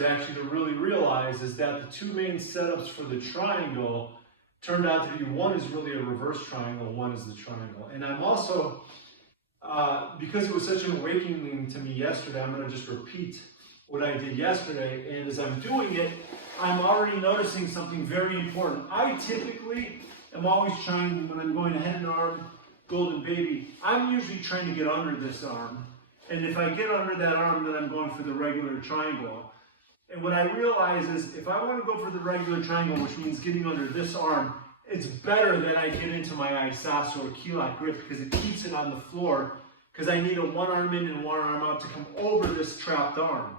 actually to really realize is that the two main setups for the triangle turned out to be, one is really a reverse triangle, one is the triangle. And I'm also, because it was such an awakening to me yesterday, I'm going to just repeat what I did yesterday. And as I'm doing it, I'm already noticing something very important. I typically am always trying, when I'm going head and arm, golden baby, I'm usually trying to get under this arm. And if I get under that arm, then I'm going for the regular triangle. And what I realize is if I want to go for the regular triangle, which means getting under this arm, it's better that I get into my isoso or key lock grip because it keeps it on the floor, because I need a one arm in and one arm out to come over this trapped arm.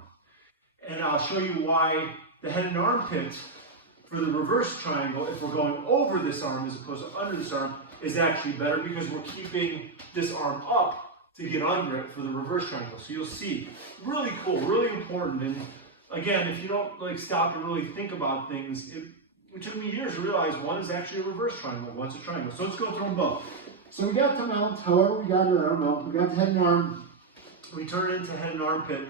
And I'll show you why the head and armpit for the reverse triangle, if we're going over this arm as opposed to under this arm, is actually better because we're keeping this arm up to get under it for the reverse triangle. So you'll see, really cool, really important. And again, if you don't like stop to really think about things, it took me years to realize one is actually a reverse triangle, one's a triangle. So let's go through them both. So we got the mount, however we got it, I don't know. We got the head and arm, we turn it into head and armpit.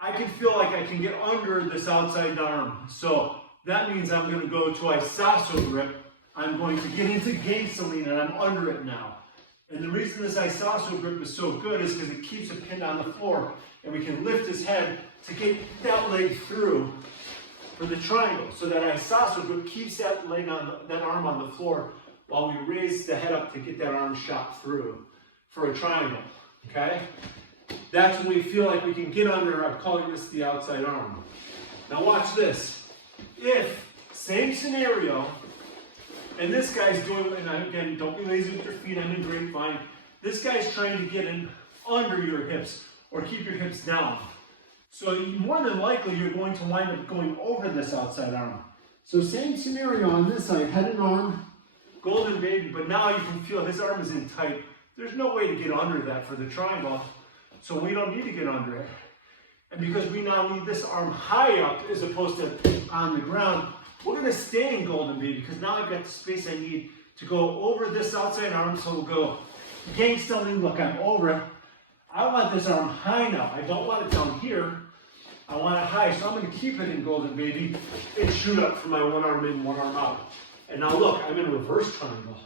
I can feel like I can get under this outside arm. So that means I'm going to go to isoso grip. I'm going to get into gangsteline and I'm under it now. And the reason this isoso grip is so good is because it keeps it pinned on the floor and we can lift his head to get that leg through for the triangle. So that isoso grip keeps that leg on that arm on the floor while we raise the head up to get that arm shot through for a triangle. Okay? That's when we feel like we can get under, I'm calling this the outside arm. Now watch this. If, same scenario, and this guy's doing, and again, don't be lazy with your feet, I'm in grapevine. This guy's trying to get in under your hips or keep your hips down. So more than likely, you're going to wind up going over this outside arm. So same scenario on this side, head and arm, golden baby, but now you can feel his arm is in tight. There's no way to get under that for the triangle, so we don't need to get under it. And because we now need this arm high up as opposed to on the ground, we're going to stay in golden baby because now I've got the space I need to go over this outside arm. So we'll go gangsteline, look, I'm over it. I want this arm high now. I don't want it down here. I want it high. So I'm going to keep it in golden baby and shoot up for my one arm in, one arm out. And now look, I'm in reverse triangle.